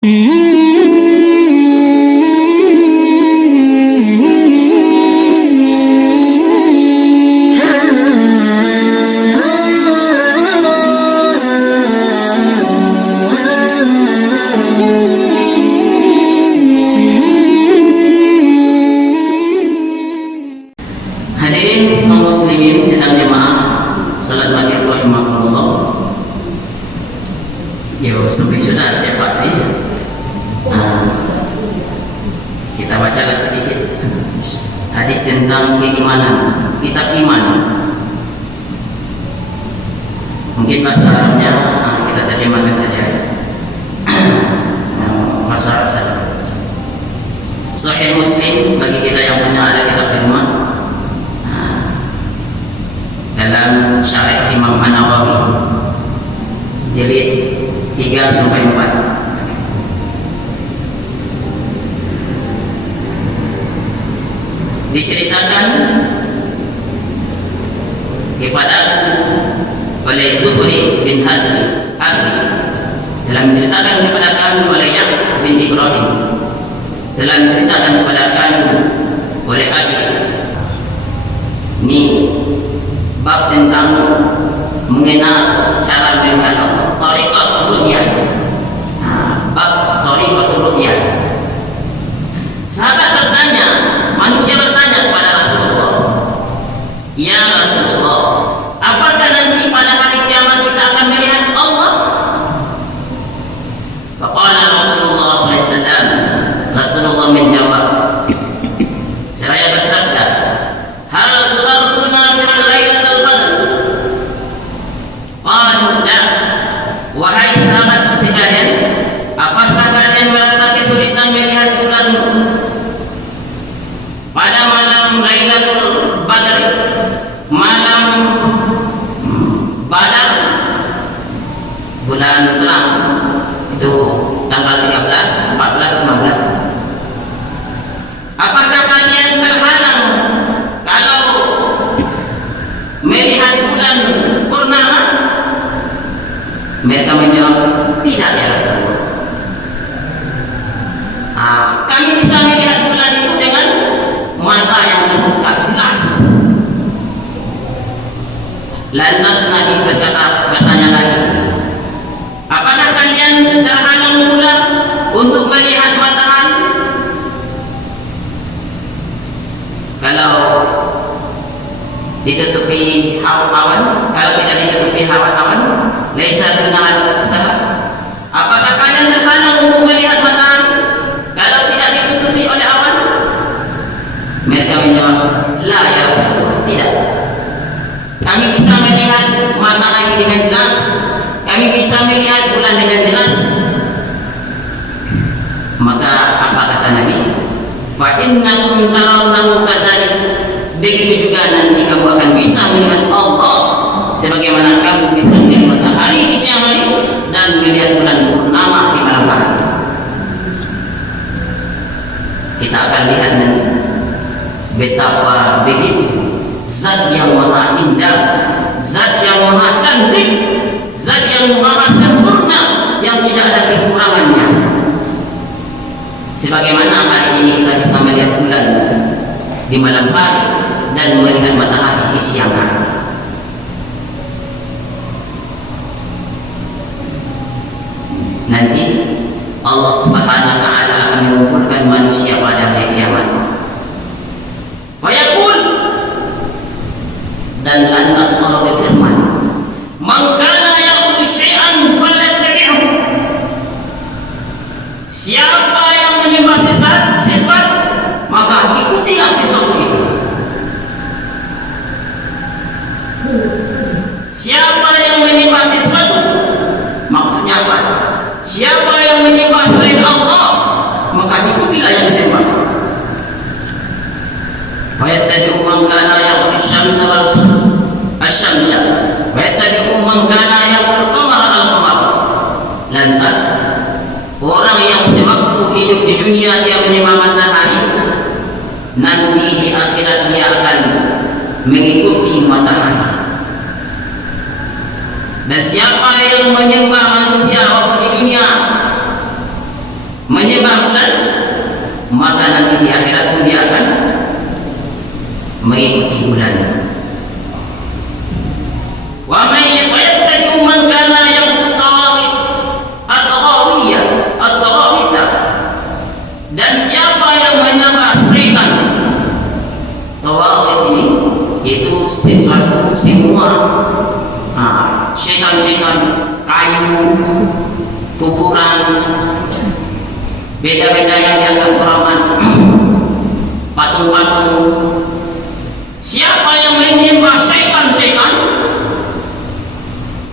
Hadirin kaum muslimin sedang jemaah salat maghrib rahimakumullah. Ya, sampai sudah cepat ya. Kita bacalah sedikit hadis tentang keimanan, kitab iman. Mungkin bahasa Arabnya kita terjemahkan saja. Bahasa Arab saja. Sahih Muslim bagi kita yang punya ada kitab di rumah. Dalam Syarah Imam An-Nawawi jilid 3 sampai 4. Diceritakan kepada oleh Zuhri bin Hazmi dalam menceritakan kepada kami oleh Ya'qub bin Ibrahim, dalam menceritakan kepada kami oleh Abi. Ini bab tentang mengenal cara melihat Allah, thariqat ru'yah. Bab thariqat ru'yah. Sahabat bertanya, manusia bertanya kepada Rasulullah, "Ya Rasulullah, apakah nanti pada hari kiamat kita akan melihat Allah?" Faqala Rasulullah SAW, Rasulullah menjawab seraya bersabda, "Hal tudarruna min lailatul qadr?" Qalu la. Wahai sahabatku sekalian, apakah kalian merasa kesulitan melihat bulan pada malam Lailatul Badr, malam Badar, bulan terang itu tanggal 13, 14, 15? Apakah kalian terhalang kalau melihat bulan purnama? Mereka menjawab, tidak ya Rasulullah. Kami bisa melihat bulan itu dengan mata yang terbuka jelas. Lantas Nabi bertanya lagi, apakah kalian terhalang pula untuk melihat matahari? Kalau ditutupi awan, kalau tidak ditutupi awan, laisa dunal sahab. Apakah kalian terhalang untuk melihat matahari kalau tidak ditutupi oleh awan? Mereka menjawab, la ya Rasulullah, tidak. Kami bisa melihat matahari dengan jelas, kami bisa melihat bulan dengan jelas. Maka apa kata Nabi? Fa innakum tarawnahu kadzalik. Begitu juga nanti kamu akan bisa melihat Allah sebagaimana kamu bisa melihat matahari di siang hari dan melihat bulan purnama di malam hari. Kita akan lihat nanti betapa begitu zat yang maha indah, zat yang maha cantik, zat yang maha sempurna, yang tidak ada kekurangannya. Sebagaimana hari ini kita bisa melihat bulan di malam hari dan melihat matahari di siang hari. Nanti Allah Subhanahu wa taala akan mengumpulkan manusia pada hari kiamat. Wa yaqul, dan lantas Allah berfirman, "Man kana ya'budu syai'an falyattabi'hu." Siapa yang menyembah sesuatu, maka ikutilah sesuatu itu. Siapa yang menyembah sesuatu, maksudnya apa? Siapa yang menyembah selain Allah, maka ikutilah yang disembah. Wa yattabi'u man kana ya'budu asy-syamsa wal asy-syamsa, wa yattabi'u man kana ya'budu al-qamara al-qamar. Lantas orang yang sewaktu hidup di dunia dia menyembah matahari, nanti di akhirat dia akan mengikuti matahari. Dan siapa yang menyembah manusia waktu di dunia, menyembah bulan, maka nanti di akhirat pun dia akan mengikuti bulan. Wa man yattabi man kana yaqtawid at-taghawiyah at-taghawita, dan siapa yang menyembah syaitan. Taghawid ini itu sesuatu semua syaitan-syaitan, kayu, kuburan, beda-beda yang dianggap keramat, patung-patung. Siapa yang menyembah syaitan-syaitan,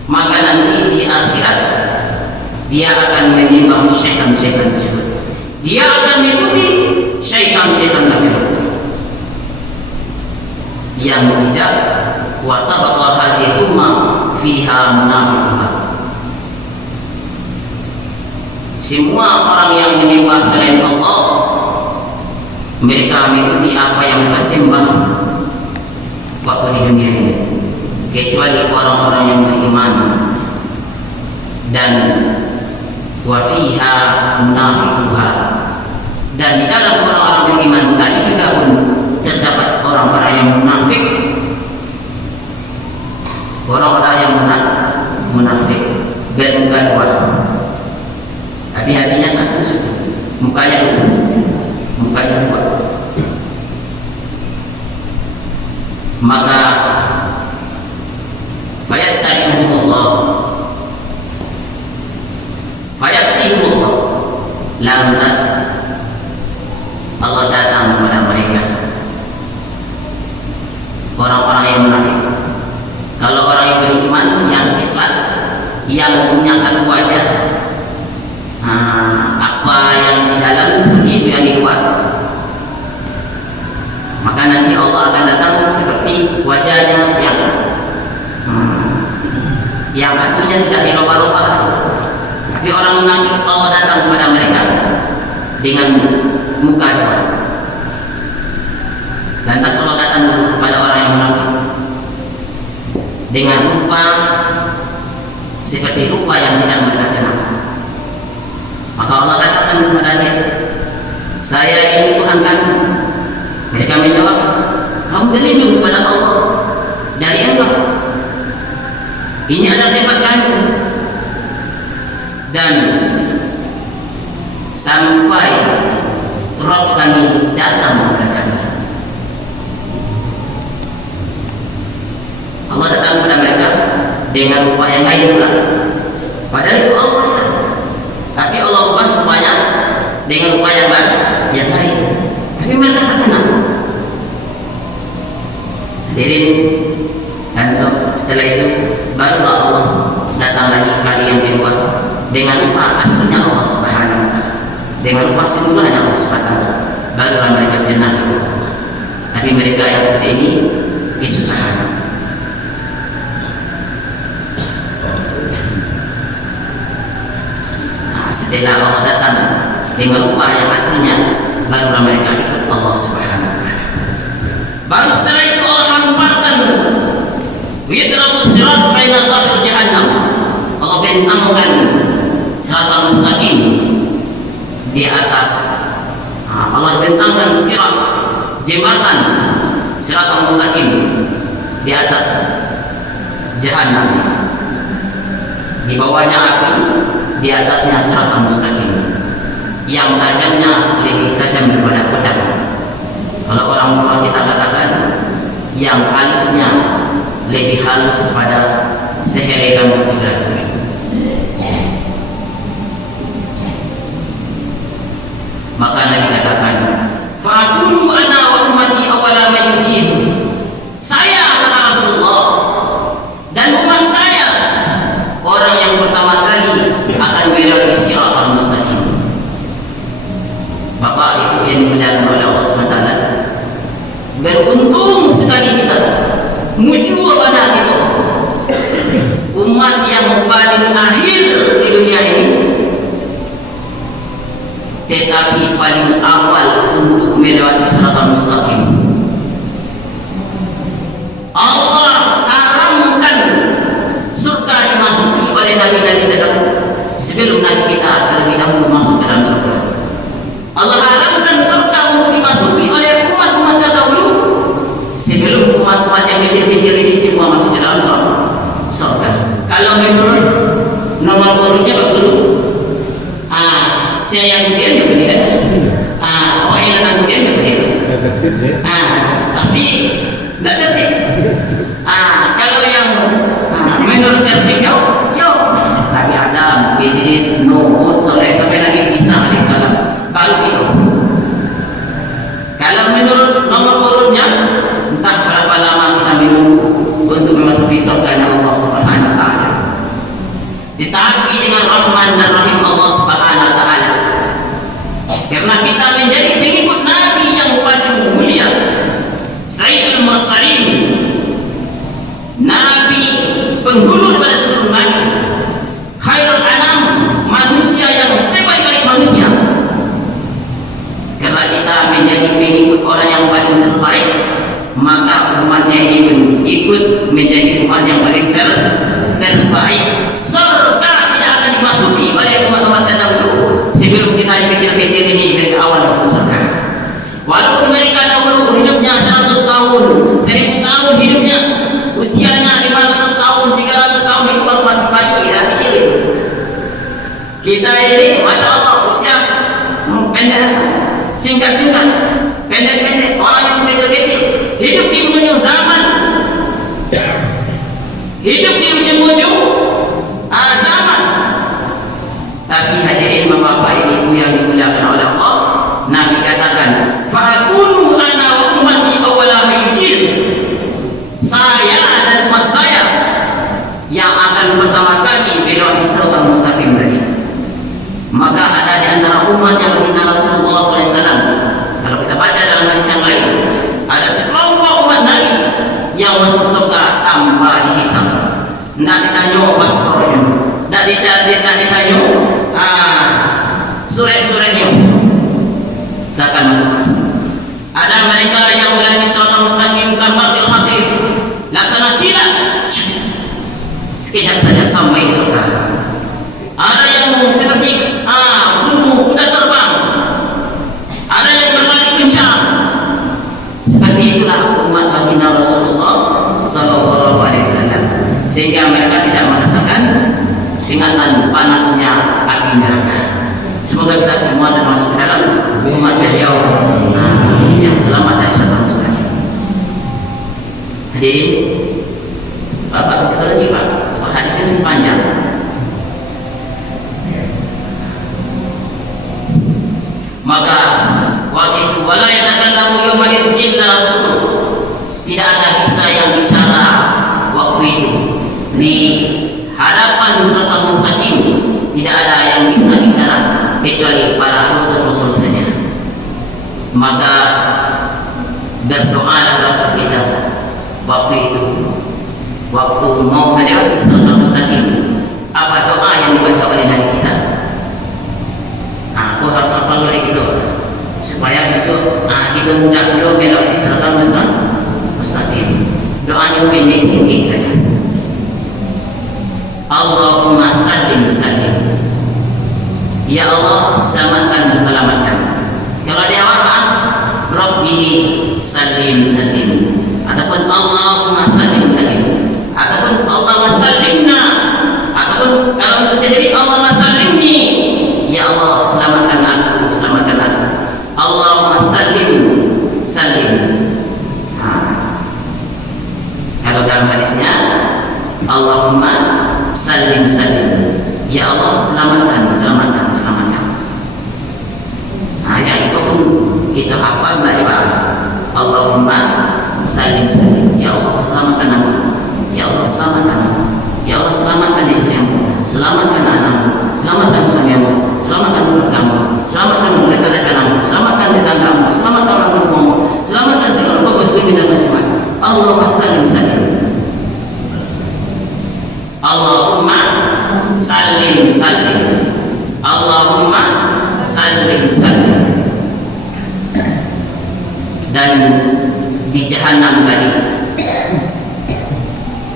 maka nanti di akhirat dia akan menyembah syaitan-syaitan tersebut. Dia akan mengikuti syaitan-syaitan tersebut yang tidak wa tabqa hadhihi ummah fiha munafiqun. Semua orang yang menyembah selain Allah, mereka mengikuti apa yang mereka sembah waktu di dunia ini, kecuali orang-orang yang beriman. Dan wa fiha munafiquha, dan di dalam orang-orang beriman tadi juga pun terdapat orang-orang yang munafik, orang-orang yang munafik bermuka dua, tapi hatinya satu, mukanya dua. Maka fayattaqullah, lantas Allah datang kepada mereka, orang-orang yang munafik. Kalau orang yang beriman, yang ikhlas, yang punya satu wajah, apa yang di dalam seperti itu yang di luar, maka nanti Allah akan datang seperti wajahnya yang aslinya tidak dirubah-rubah. Tapi orang munafik, Allah datang kepada mereka dengan muka dua. Lantas Allah datang kepada orang yang munafik dengan rupa seperti rupa yang tidak mereka kenal. Maka Allah katakan kepadanya, saya ini Tuhan kamu. Mereka menjawab, kamu berlindung kepada Allah dari apa? Ini adalah tempat kami. Dan sampai Rabb kami datang kepada kami. Allah datang kepada mereka dengan rupa yang lain pula. Padahal itu Allah, tapi Allah ubah rupanya dengan rupa yang lain. Tapi mereka terkenal. Hadirin, dan setelah itu barulah Allah datang lagi kali yang kedua dengan rupa aslinya Allah Subhanahu wa Ta'ala, dengan rupa sempurnanya Allah Subhanahu wa Ta'ala. Barulah mereka kenal Allah. Tapi mereka yang seperti ini kesusahan. Setelah Allah datang dengan rupa yang aslinya, barulah mereka ikut Allah Subhanahu wa Ta'ala. Baru setelah itu Allah hamparkan widrabus sirat baina dhahri jahannam. Allah bentangkan siratal mustaqim di atas. Allah bentangkan sirat, jembatan siratal mustaqim di atas jahannam. Di bawahnya api, di atasnya siratal mustaqim yang tajamnya lebih tajam daripada pedang. Kalau orang tua kita katakan yang halusnya lebih halus pada sehelai rambut di belah 7. Maka Nabi katakan, fa'akunu ana wa ummati awala man yujizu. Saya, kata Rasulullah, dan umat saya orang yang pertama kali akan melewati siratal mustaqim. Bapak Ibu yang dimuliakan oleh Allah SWT, beruntung sekali kita menuju pada itu umat yang paling akhir di dunia ini, tetapi paling awal untuk melewati siratal mustaqim. Allah haramkan surga dimasuki oleh nabi-nabi terdahulu sebelum nabi kita terlebih dahulu masuk ke dalam surga. Allah haramkan surga untuk dimasuki oleh umat-umat terdahulu sebelum umat-umat yang kecil-kecil ini semua masuk ke dalam surga. Kalau menurut nomor urutnya Pak Guru, saya yang kemudian ya dia, orang yang datang kemudian ya dia. Tapi tidak tertib. Kalau yang menurut tertib, yo, Nabi Adam, Idris, Nuh, Soleh sampai Nabi Isa alaihissalam, baru gitu. Kalau menurut nomor urutnya, entah berapa lama kita menunggu untuk memasuki surga Allah Subhanahu Wa Taala. Tetapi dengan Rahman dan Rahim Allah Subhanahu Wa Taala, karena kita menjadi pengikut Nabi yang paling mulia, Sayyidul Mursalin, Nabi penghulu pada seluruh nabi, khairul anam, manusia yang sebaik-baik manusia. Karena kita menjadi pengikut orang yang paling terbaik, maka umatnya ini pun ikut menjadi umat yang paling terbaik. Surga tidak akan dimasuki oleh umat-umat terdahulu sebelum kita yang kecil-kecil ini dari awal masuk surga. Walaupun mereka dahulu hidupnya 100 tahun, 1000 tahun hidupnya, usianya 500 tahun, 300 tahun itu baru masih bayi dan kecil. Kita ini, masya Allah, usia pendek, singkat-singkat, pendek-pendek, orang yang kecil-kecil, hidup di ujung zaman, hidup di ujung-ujung zaman. Tapi hadirin bapak ibu yang dimuliakan oleh Allah, Nabi katakan, "Fa'akunu ana wa ummati awwala ma yujiz." Saya dan umat saya yang akan pertama kali belok di siratal mustaqim tadi. Maka ada di antara umat yang kita Rasulullah SAW. Kalau kita baca dalam hadis yang lain, ada sekelompok umat Nabi yang masuk surga tanpa dihisab. Tidak ditanya waskornya, tidak ditanya surat-suratnya. Saya akan masuk. Ada mereka yang mulai siratal mustaqim kambal hadis, laksana kilat, sekejap saja sampai di surga. Ada yang seperti kuda terbang, ada yang berlari kencang. Seperti itulah umat baginda Rasulullah Sallallahu Alaihi Wasallam, sehingga mereka tidak merasakan singatan panasnya api neraka. Semoga kita semua termasuk dalam umat beliau yang selamat dari siratal mustaqim. Hadirin, Bapak betul lagi Pak, hadis ini panjang. Maka waktu itu wala yatakallamu yawma illa rasul, tidak ada bisa yang bicara waktu itu di hadapan siratal mustaqim, tidak ada yang bisa bicara kecuali para rasul-rasul saja. Maka berdoalah Rasul kita waktu itu, waktu mau melewati siratal mustaqim. Apa doa yang dibaca oleh Nabi kita? Aku harus hafal dari itu supaya besok kita mudah dulu melewati siratal mustaqim. Doanya pendek sedikit saja. Allahumma sallim sallim, ya Allah selamatkan selamatkan. Kalau dia orang Rabbi sallim sallim, ataupun Allahumma sallim sallim, ataupun Allahumma sallimna, ataupun kalau untuk sendiri Allahumma sallimni, ya Allah selamatkan aku, selamatkan aku. Allahumma sallim sallim. Kalau dalam hadisnya Allahumma sallim sallim, ya Allah selamatkan, selamatkan, selamatkan. Yang itu pun kita hafal dari Allahumma sallim sallim, ya Allah selamatkan aku, ya Allah selamatkan aku, ya Allah selamatkan istrimu, selamatkan anakmu, selamatkan suamimu, selamatkan mulut kamu, selamatkan rekan-rekanmu, selamatkan tetanggamu, selamatkan orang tuamu, selamatkan seluruh kaum muslimin dan muslimat. Allahumma sallim sallim. Allahumma sallim sallim, Allahumma sallim sallim. Dan di Jahannam tadi,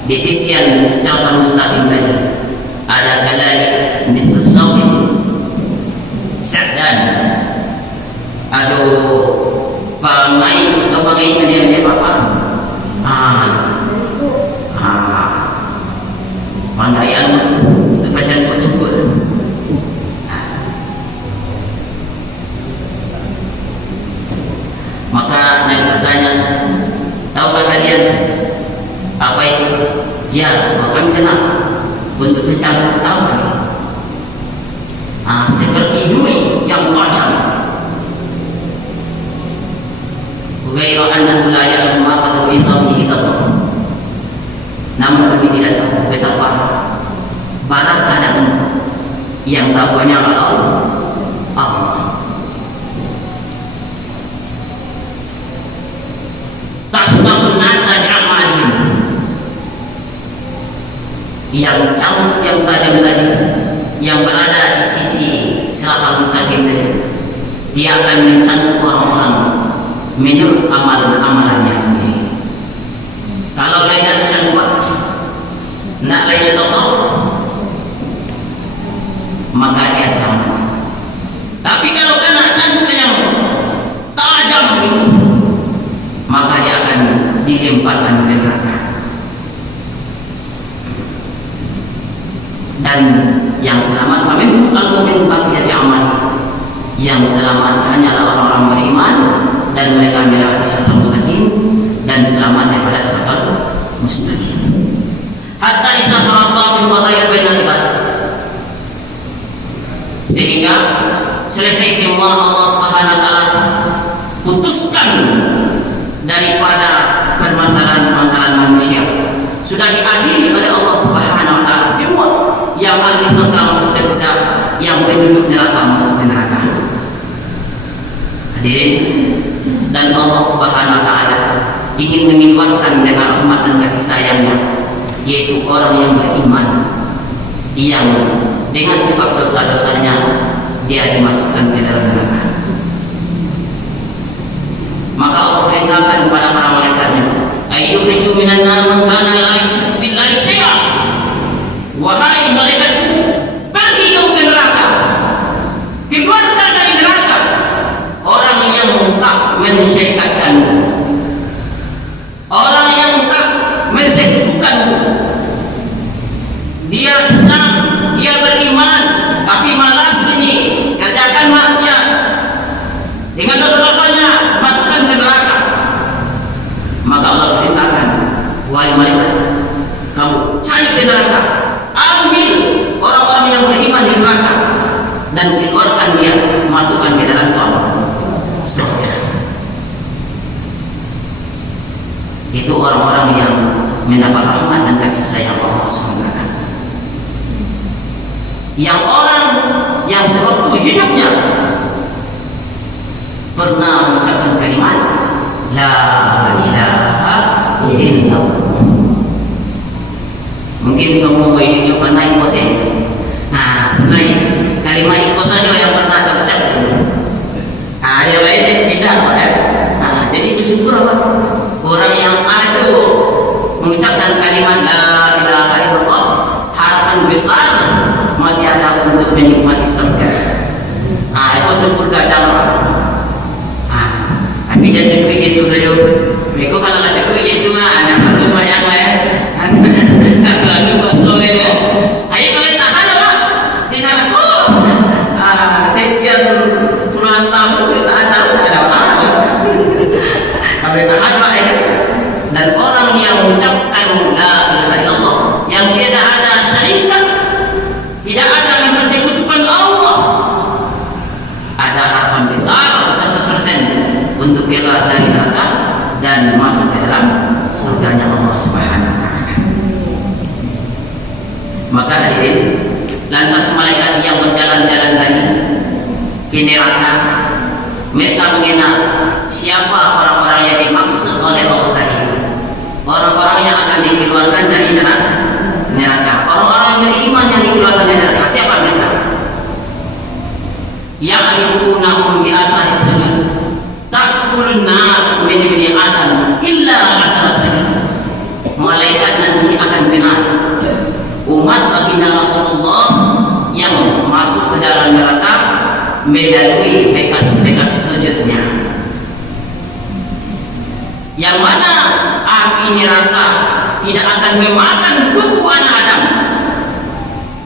di titian siratal mustaqim tadi, ada kalai misal sawin sa'dan, aduh pangai atau pangai dia apa pandaian baca cepet maka Nabi bertanya, tahukah kalian apa itu? Ya, semua kami kenal. Untuk kecampur tahu seperti duri yang tajam. Gairah dan wilayah dan apa tahu Islam kita tahu. Namun kami tidak tahu betapa barat keadaan yang tahunya Allah. Tahmahun nasa bi'amalihim, yang cambuk yang tajam tadi yang berada di sisi siratal mustaqim tadi, dia akan mencambuk orang-orang menurut amalan-amalannya sendiri. Kalau lainnya cambuk, nak lainnya tokoh, maka dia selamat. Tapi kalau kena cambuk yang tajam ini, maka dia akan dilemparkan ke neraka. Dan yang selamat faminhum al-mu'min baqiyat amal. Yang selamat hanyalah orang-orang beriman dan mereka melewati siratal mustaqim dan selamat daripada siratal mustaqim. Hatta idza faragha min qadaya bainal ibad, sehingga selesai semua Allah Subhanahu wa taala putuskan daripada permasalahan-permasalahan manusia, sudah diadili oleh Allah Subhanahu wa taala semua. Yang ahli surga masuk ke surga, yang penduduk neraka masuk ke neraka. Hadirin, dan Allah Subhanahu wa taala ingin mengeluarkan dengan rahmat dan kasih sayangnya, yaitu orang yang beriman, yang dengan sebab dosa-dosanya dia dimasukkan ke dalam neraka. Maka Allah perintahkan kepada para malaikatnya, ayyuhyu minan nar man kana la yusyriku billahi syai'an. Wahai malaikat, pergi kamu ke neraka, keluarkan dari neraka orang yang tak mensyirikkanmu, orang yang tak mensekutukanmu. Dia Islam, dia beriman, tapi malas ini kerjakan maksiat dengan dosa-dosanya, masukkan ke neraka. Maka Allah perintahkan, wahai malaikat, kamu cari ke neraka, ambil orang-orang yang beriman di neraka dan keluarkan dia, masukkan ke dalam surga. Itu orang-orang yang mendapat rahmat dan kasih sayang Allah SWT. Yang orang yang sewaktu hidupnya pernah mengucapkan kalimat la ilaha illallah. Mungkin semua hidupnya pernah ikut lain kalimat ikut saja yang pernah ada ucap. Yang lain tidak ada. Jadi bersyukur apa? Orang yang ada mengucapkan kalimat la ilaha illallah, harapan besar masih ada untuk menikmati surga. Itu syukur gadang. Tapi jadi begitu saja. Mereka kalau lah cakap itu ada bagus banyak lah ya. Lagi kosong itu. Ayo boleh tahan apa? Tidak ada. Sekian puluhan tahun kita ada apa? Kami tahan pak ya. Dan orang yang mengucapkan la ilaha illallah, yang tidak ada syarikat, tidak ada mempersekutukan Allah, ada harapan besar 100% untuk keluar dari neraka dan masuk ke dalam surganya Allah Subhanahu wa taala. Maka hadirin, lantas malaikat yang berjalan-jalan tadi ke neraka, mereka mengenal siapa orang-orang yang dimaksud oleh Allah tadi. Orang-orang yang akan dikeluarkan dari neraka, orang-orang yang beriman yang dikeluarkan dari neraka. Siapa mereka? Ya'rifunahum bi athari sujud, taqulun nar min ibni adam illa athara sujud. Malaikat nanti akan kenal umat baginda Rasulullah yang masuk ke dalam neraka melalui bekas-bekas sujudnya, yang mana api neraka tidak akan memakan tubuh anak Adam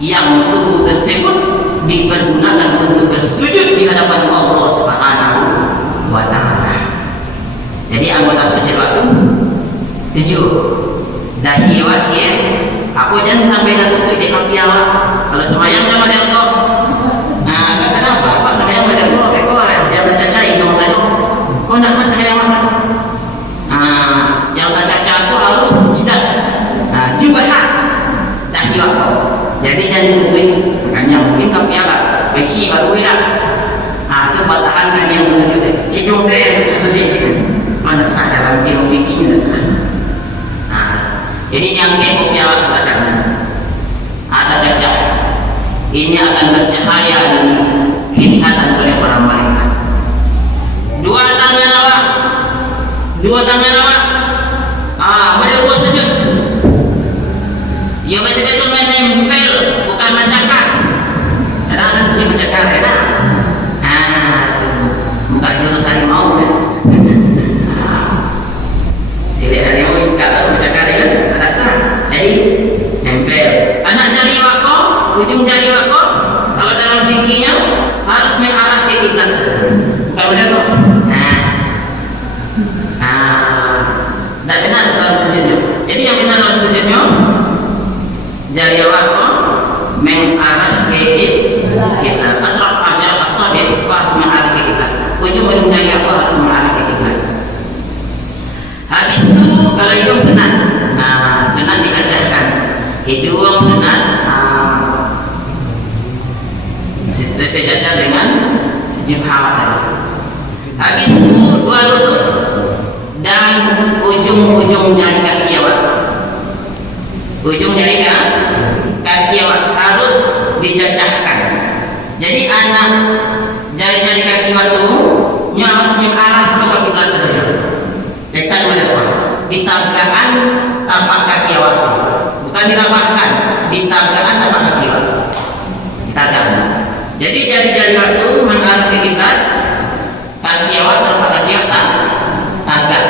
yang tubuh tersebut dipergunakan untuk bersujud di hadapan Allah Subhanahu wa Ta'ala. Jadi anggota sujud waktu 7 dahi wajib. Aku jangan sampai dah tutup di kaki awak. Kalau semayang jangan ada kok. Nah, kenapa? Apa semayang ada kok? Dia bercaca hidung saja. Kau nak semayang mana? Nah, yang tak caca aku harus jidat. Nah, jubah dahi waktu. Jadi jangan ditutup. Makanya mungkin kaki awak beci baru tidak. Nah, itu batahan yang bersujud. Hidung saya sedih sikit. Mana sah dalam ilmu fikih sah. Jadi yang kekop yang akan ada cacat ini akan bercahaya dan kelihatan oleh para malaikat. Dua tangan awak model buat sujud, ia betul-betul menempel, bukan mencakar. Kadang-kadang sujud mencakar, enak. Bukan jurus harimau kan. Silik harimau bukan mencakar kan. Jadi nempel. Anak jari wako, ujung jari wako, kalau dalam fikihnya harus mengarah ke kiblat. Bukan benar kok. Tidak benar dalam sujudnya. Jadi yang benar dalam sujudnya jari wako mengarah ke kiblat. Atraf aja asabi harus mengarah ke kiblat. Ujung jari wako harus mengarah ke kiblat. Habis itu kalau hidung sunat. Sunat dicacahkan hidung sunat sejajar dengan jubha tadi. Habis itu dua lutut dan ujung jari kaki awak, ujung jari kaki awak harus dicacahkan. Jadi anak jari-jari kaki awak itu harus mengarah ke kiblat saja. Dekat pada ditanggaan tapak kaki awak, bukan dirabahkan, ditanggaan tapak kaki awak, ditanggaan. Jadi jari-jari waktu mengarah ke kiblat, kaki awak tapak kaki awak tagak.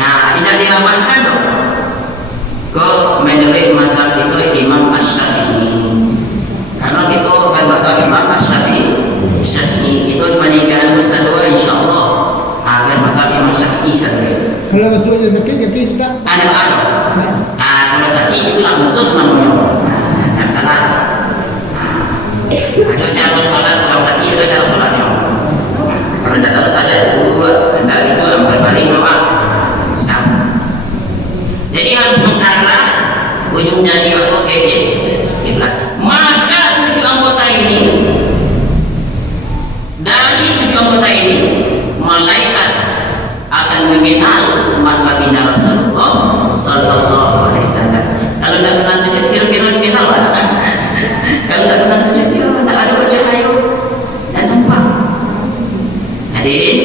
Nah, tidak dirabahkan dong. Kau menurut mazhab itu Imam Asy-Syafi'i. Karena kita kan mazhab Imam Asy-Syafi'i itu meninggalkan dosa dua insyaallah agar mazhab Imam Syafi'i saja. Kalau maksudnya sakit, tak? Ada. Kalau sakit itu lah musuh namanya. Jangan salah. Ada cara solat kalau sakit, ada cara solatnya. Kalau tidak tahu tak ada dua, berbalik doa. Sama. Jadi harus mengarah ujung jari waktu ke kiblat. Maka 7 anggota ini, dari 7 anggota ini, malaikat akan mengenal umat baginda Rasulullah Sallallahu Alaihi Wasallam. Kalau tidak pernah sujud, kira-kira dikenal kan? Kalau tidak pernah sujud, tidak ada bercahaya dan nampak. Hadirin,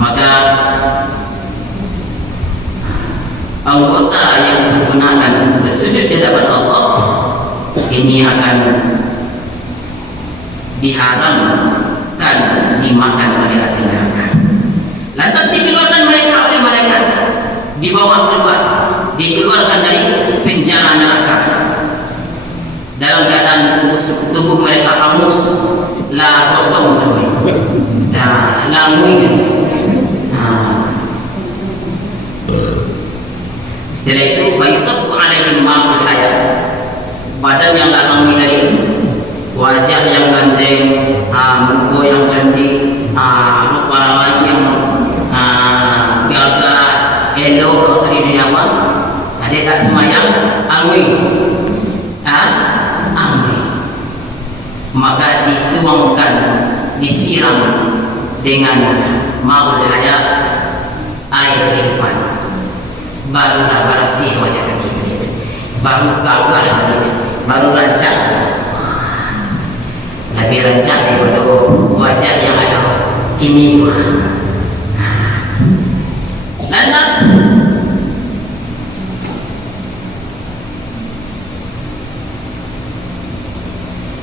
maka anggota yang digunakan untuk bersujud di hadapan Allah ini akan diharamkan dimakan oleh api neraka. Lantas dikeluarkan mereka oleh malaikat, dibawa keluar, dikeluarkan dari penjara neraka dalam keadaan tubuh mereka hangus, lah kosong semua, lah mungkin. Setelah itu fayusabbu alaihim ma'ul hayat, badan yang tak ramai tadi, wajah yang ganteng, muka yang cantik, rupa lawan yang gagah, elok atau di dunia apa, ada tak semayang, angin, maka dituangkan, disiram dengan ma'ul hayat, air kehidupan. Barulah bersih wajah ketiga, baru gagah, baru rancak, lebih rancak daripada wajah yang ada kini. Lantas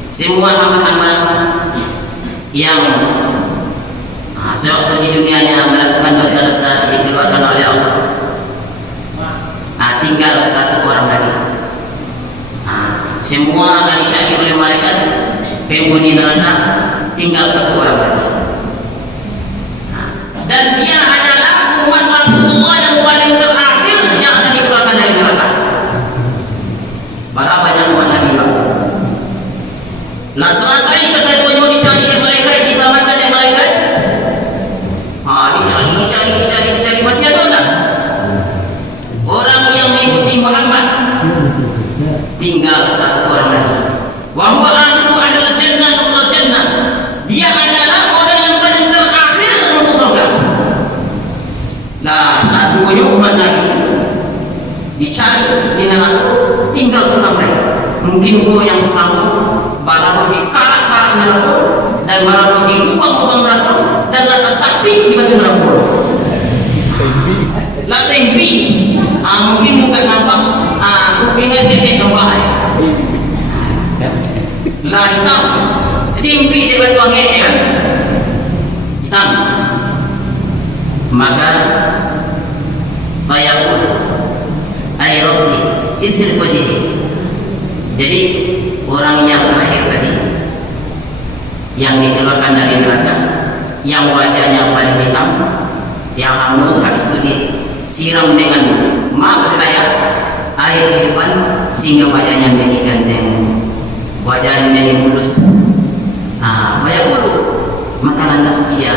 semua hamba-hamba yang sewaktu di dunianya melakukan dosa-dosa dikeluarkan oleh Allah. Tinggal satu orang lagi. Semua akan dicari oleh malaikat penghuni neraka, tinggal satu orang lagi. Dan dia adalah umat Rasulullah yang paling terakhir yang akan dikeluarkan dari neraka. Berapa banyak umat Nabi Pak? Lah selesai kesaduannya dicari oleh malaikat, diselamatkan oleh malaikat. Dicari, masih ada tak? Orang yang mengikuti Muhammad tinggal satu orang lagi. Wa huwa akhiru ahlul jannah. Dia adalah orang yang paling terakhir masuk surga. Nah, satu umat Nabi dicari di neraka, tinggal seorang lagi. Mungkin yang seorang barang di karak-karak neraka dan barang di lubang-lubang neraka dan lantas sapi di batu neraka. Tembi, mungkin bukan nampak, kupingnya sedikit nampak. Lah hitam, tembi di batu angin kan, hitam. Maka bayakul, airobni, isir wajih. Jadi orang yang terakhir tadi, yang dikeluarkan dari neraka, yang wajahnya paling hitam, yang hangus habis itu disiram dengan air kehidupan sehingga wajahnya menjadi ganteng, wajahnya menjadi mulus. Banyak dulu maka lantas ia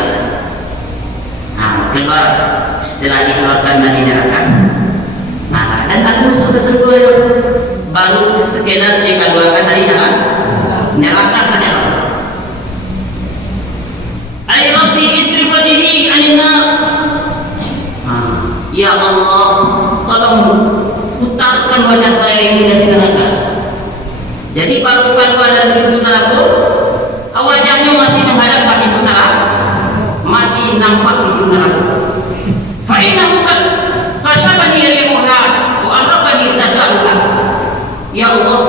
keluar setelah dikeluarkan dari neraka. Dan aku bersyukur baru sekedar dikeluarkan dari neraka saja. Ay Rabbi isri wajhi anina. Ya Allah, tolong putarkan wajah saya ini dari neraka. Jadi baru keluar dari pintu neraka, wajahnya masih menghadap ke pintu neraka, masih nampak pintu neraka. Fa innahu qad kashafani rihuha wa arqani zakaruha. Ya Allah,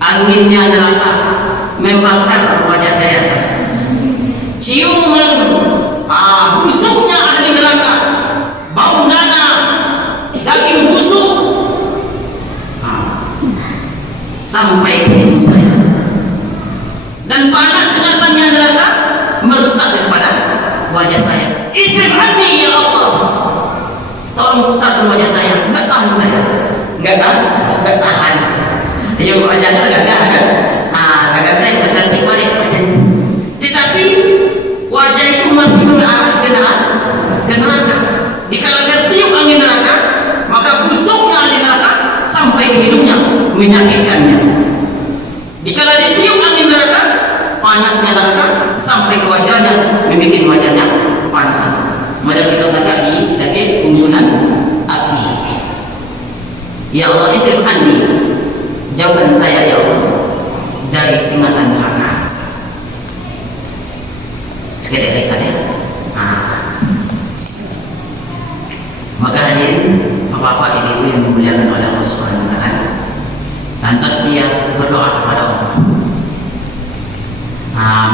anginnya neraka membakar wajah saya. Ciuman busuknya ahli neraka, bau dana, daging busuk sampai ke hidung saya. Dan panas kenyatannya neraka merusak daripada wajah saya. Istimhani ya Allah, tolong putarkan wajah saya. Enggak tahan saya, enggak tahan. Ayo wajahnya agak kan? Agak cantik balik wajahnya. Tetapi wajah itu masih mengarah ke neraka. Dikala tertiup angin neraka, maka busuknya angin neraka sampai ke hidungnya, menyakitkannya. Dikala ditiup angin neraka, panasnya neraka sampai ke wajahnya, membuat wajahnya panas. Maka kita katakan lagi kumpulan api. Ya Allah, istirhani, jauhkan saya ya Allah dari singatan neraka. Sekedar kisahnya. Maka hadirin bapak-bapak ibu yang dimuliakan oleh Allah Subhanahu wa taala, lantas dia berdoa kepada Allah.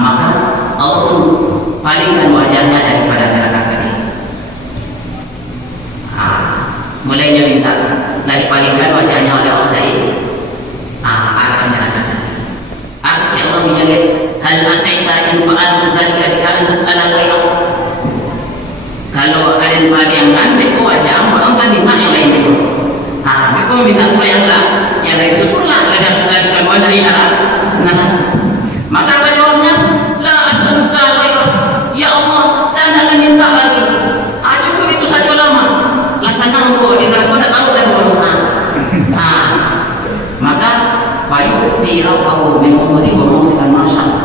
Maka Allah pun palingkan wajahnya daripada neraka tadi. Mulainya minta dipalingkan wajahnya oleh Allah dari arah neraka tadi. Arti Allah menyebut hal asaita in fa'altu zalika bika an tas'ala ghairahu. Kalau kalian bayangkan mereka wajah orang kan minta yang lain dulu. Mereka minta yang lain syukurlah dari keluar dari neraka. Maka apa jawabnya? La as'aluka ghairahu. Ya Allah, saya tidak akan minta lagi. Cukup itu saja lama. Lah sana engkau di neraka tidak tahu dan orang. Maka fayu'ti rabbahu min umuri wa mawsikan masyaallah.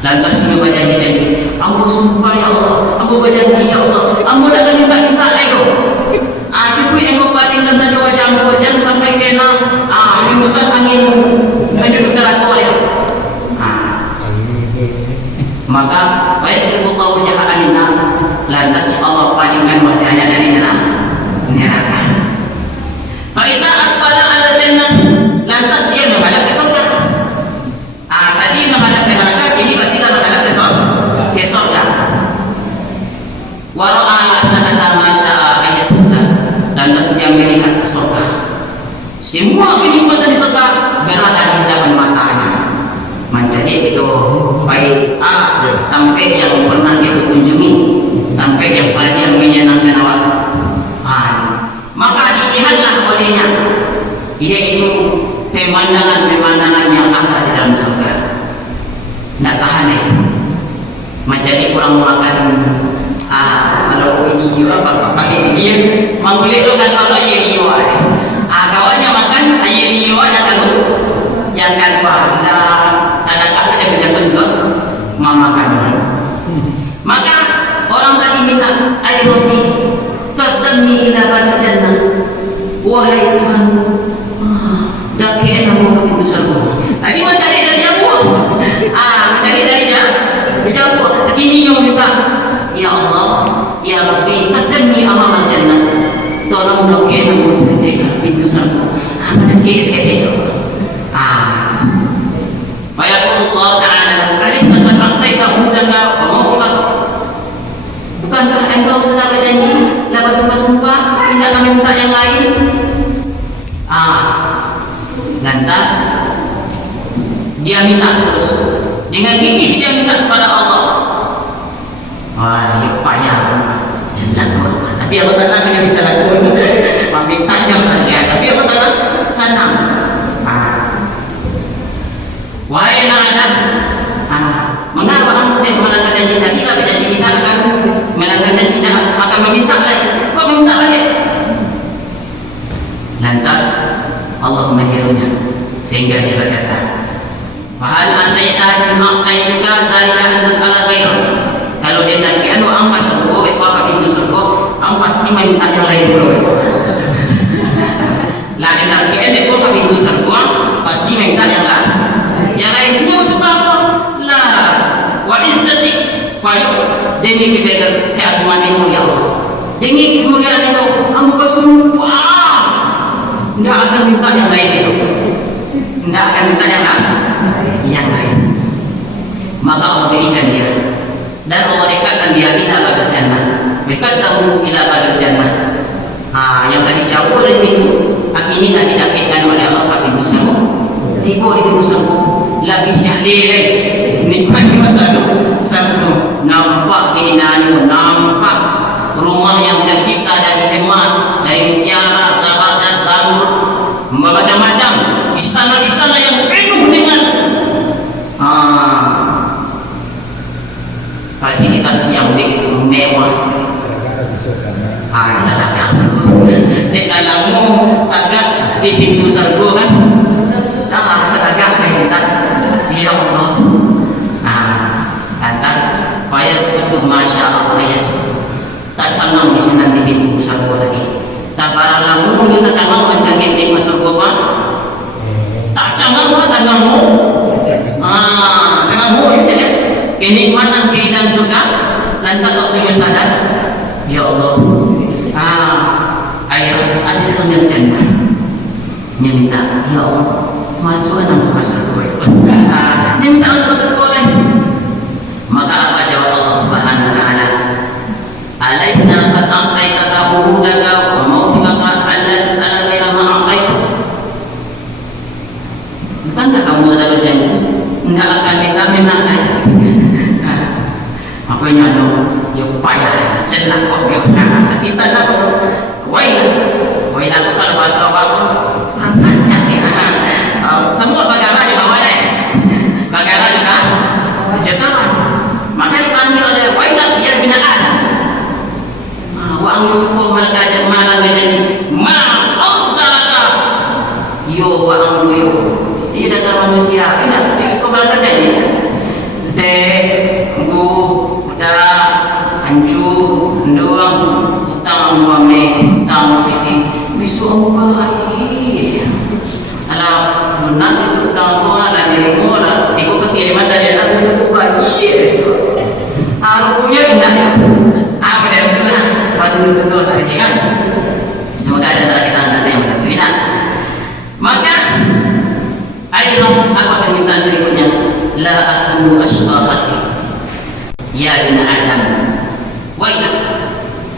Lantas dia berjanji, aku sumpah ya Allah, aku berjanji ya Allah, aku dah minta lagi. Cukup engkau palingkan saja wajah engkau, jangan sampai kena hembusan angin menjuduk neraka ya. Maka waisrifullahu wajha anina, lantas Allah palingkan wajahnya dari neraka. Faiza aqbala ala jannah, lantas dia menghadap ke surga. Tadi menghadap ke neraka, baik Ya. tempat yang pernah kita kunjungi, tempat yang paling menyenangkan awak. Maka dilihatlah olehnya, yaitu pemandangan-pemandangan yang ada di dalam surga. Nak tahan macam ni kurang makan. Kalau ini juga pakai dia mamboleh tu kan kalau ye dia kawannya makan ye dia ada kalau yang kan pada ada kata jaga-jaga juga makan. Maka orang tadi minta air roti qadamni ila babil jannah, wahai Tuhan dah kena mau itu semua tadi mencari dari jauh mencari dari jauh kini yang minta, ya Allah ya Rabbi qadamni amama jannah, tolong blokir aku seketika pintu surga. Mana ke seketika Allah Ta'ala alaysa qad a'taita hudaka wa mawsibaka, bukankah engkau sudah berjanji lepas sumpah tidak minta yang lain? Lantas dia minta terus dengan gigih, dia minta kepada Allah. Dia payah jendak tapi apa sana dengan bicara pun makin tajam dia, tapi apa sana senang. Wahai Adam, mengapa kamu tidak melanggar janji tadi? Tapi janji kita akan melanggar janji, kita akan meminta lagi. Kok meminta lagi? Lantas Allah menyerunya sehingga dia berkata, fahal asaita ma'aituka zalika an tas'ala ghairu. Kalau dia nak kian wa ampas surga, apa pintu surga, am pasti minta yang lain dulu. Lah dia nak kian dia apa pintu surga, pasti minta yang lain. Yang lain dia sebab apa? La wa izzatik fa demi keagungan itu ya Allah. Demi kemuliaan itu, am bersumpah tidak akan minta yang lain itu, tidak akan minta yang lain. Maka Allah berikan dia, dan Allah dekatkan dia ila babil jannah, dekatkan ila babil jannah. Yang tadi jauh dari pintu, ini dah didekatkan oleh Allah ke pintu surga. Tiba di pintu surga, lagi jahlil nikmat masa itu, nampak keindahan, nampak rumah yang tercipta dari emas, dari mutiara, zabar dan zamrud, macam-macam istana-istana yang penuh dengan fasilitas yang begitu mewah. Di dalammu tagak di pintu surga kan, tagak kita, ya Allah. Atas fayaskutu masya Allah yaskutu, tak canggam di sana di pintu surga lagi. Tak para lamu ni tak canggam macam ni masuk surga, tak canggam tanganmu. Tanganmu itu kan kenikmatan keindahan surga. Lantas waktu sadar, ya Allah, adkhilnil jannah. Dia minta, ya Allah, masuk dalam surga. Dia minta masuk surga lagi. Maka apa jawab Allah Subhanahu wa taala? Alaysa qad a'taitaka uhudaka wa mawsimaka alla tas'ala ghayra ma a'taitu. Bukankah kamu sudah berjanji tidak akan minta lagi? Makanya ada yang payah celak kok di sana kok. Woi aku kalau bahasa apa panjang ya. Semua bagara di bawah deh. Bagara juga jutawan. Maka dipanggil oleh wailah ya bina Adam. Wa amsuku malaka malang jadi ma afdalaka. Yo wa amru yo. Ini dasar manusia. Ini suka malaka jadi. Ku udah hancur doang utang wame utang fikir bisu bahagia. Alam nasi sultan tua dan diri mula tiba kekiriman dari anak bisu bahagia. Punya indah apa dia bilang betul tadi kan. Semoga ada antara kita yang berkenan. Maka ayo apa permintaan berikutnya? La akunu asbahati ya bina Adam. Wailah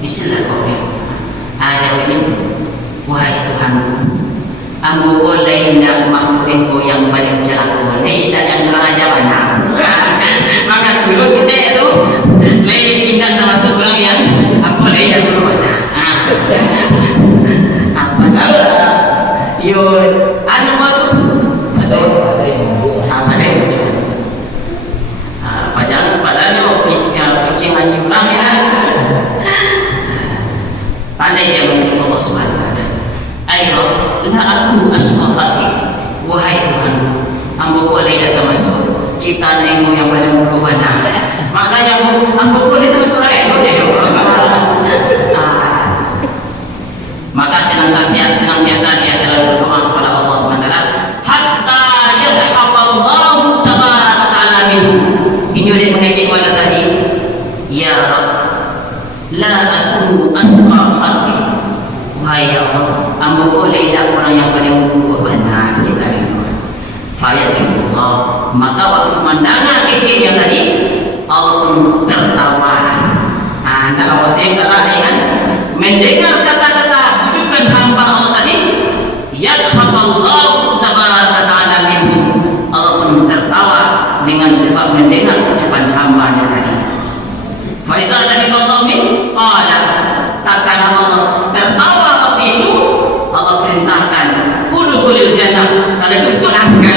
dicela kau Adam ini, wahai Tuhanku, aku boleh tidak makhluk engkau yang paling celaka, tidak yang raja mana. kucing anjing ulang ya. Pandai dia memuji Allah Subhanahu wa taala. Ayo, la aku asma'aki. Wahai Tuhan, ambo boleh datang masuk ciptaan ilmu yang paling berwarna. Makanya ambo boleh terus terang dia. Maka senantiasa dia selalu berdoa kepada Allah Subhanahu wa taala hatta yadhhaqallahu tabaraka ta'ala minhu. Ini udah mengejek mana tadi? Ya Rabb, la akunu asqa khalqi. Wahai Allah, ambo boleh tak orang yang paling berwarna cinta itu. Fayadullah, maka waktu mendengar kecilnya tadi Allah pun tertawa. Anda awak saya kalah kan mendengar kata-kata bujukan hamba Allah tadi, yadhhaqallahu tabaraka ta'ala minhu. Allah pun tertawa dengan sebab mendengar ucapan hambanya tadi. Faiza tadi Allah min qala, tak kala Allah tertawa waktu itu Allah perintahkan udkhulil jannah, kalian masuk surga.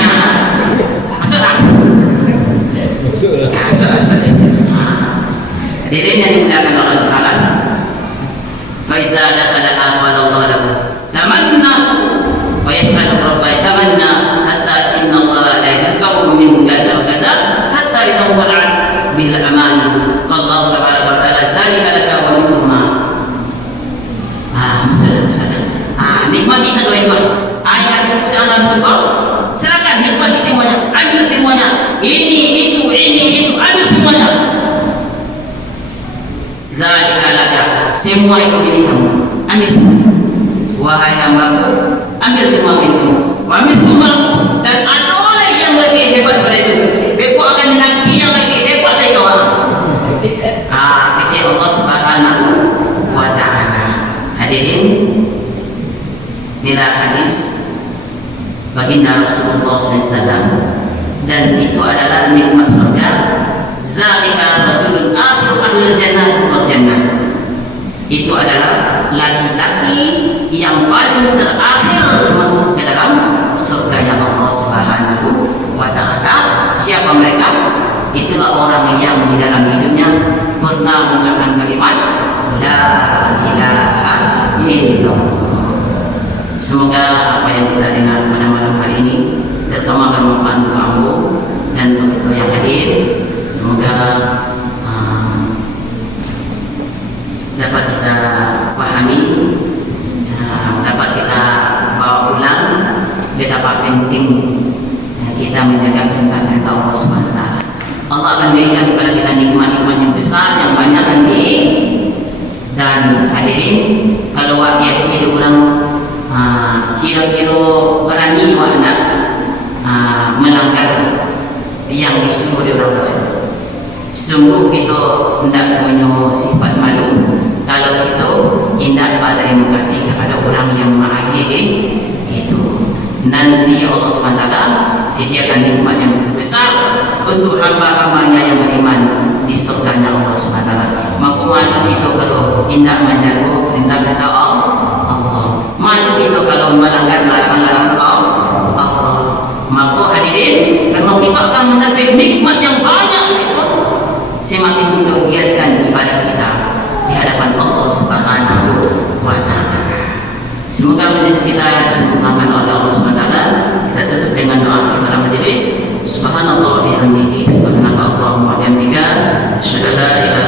Hadirin yang dimuliakan Allah Taala, faiza dakhala qala Allah lahu tamanna wa yas'alu rabbahu tamanna hatta inna Allah la yaqulu min kaza wa kaza hatta idza wala'at bil aman qala Allah tabaraka wa ta'ala zalika laka wa misluha. Nikmati satu itu ayat itu dalam sebab silakan nikmati semuanya, ambil semuanya, ini itu ambil semuanya. Zalika laka, semua itu milik kamu, ambil semua. Wahai hambaku, ambil semua milik kamu. Wa misluha, dan ada oleh yang lebih hebat pada itu. Beku akan dinanti yang lebih hebat dari kawan. Kecil Allah Subhanahu wa taala. Hadirin, inilah hadis baginda Rasulullah SAW, dan itu adalah nikmat surga. Zalika rajulun akhiru ahlil jannah wal jannah, itu adalah laki-laki yang paling terakhir masuk ke dalam surganya Allah Subhanahu wa taala. Siapa mereka? Itulah orang yang di dalam hidupnya pernah mengucapkan kalimat la ilaha illallah. Semoga apa yang kita dengar pada malam hari ini terutama bermanfaat untuk kamu dan untuk yang hadir. Semoga dapat kita pahami, dapat kita bawa ulang betapa penting kita menjaga perintah Allah Subhanahu wa taala. Allah akan berikan kepada kita nikmat-nikmat yang besar yang banyak nanti. Dan hadirin, kalau waktu itu orang kira-kira berani mana melanggar yang disuruh oleh orang tersebut. Sungguh kita tidak punya sifat malu kalau kita tidak berterima kasih kepada orang yang mengakhiri itu. Nanti Allah SWT sediakan nikmat yang besar untuk hamba-hambanya yang beriman di surganya Allah SWT. Maka malu kita kalau tidak menjaga perintah-perintah Allah. Malu kita kalau melanggar larangan-larangan Allah. Maka hadirin, karena kita akan mendapat nikmat yang banyak itu, semakin kita giatkan ibadah kita di hadapan Allah Subhanahu wa taala. Semoga majelis kita disempurnakan oleh Allah Subhanahu wa taala. Kita tutup dengan doa kepada majelis. Subhanallah bihamdihi, subhanallah wa bihamdika, asyhadu an la ilaha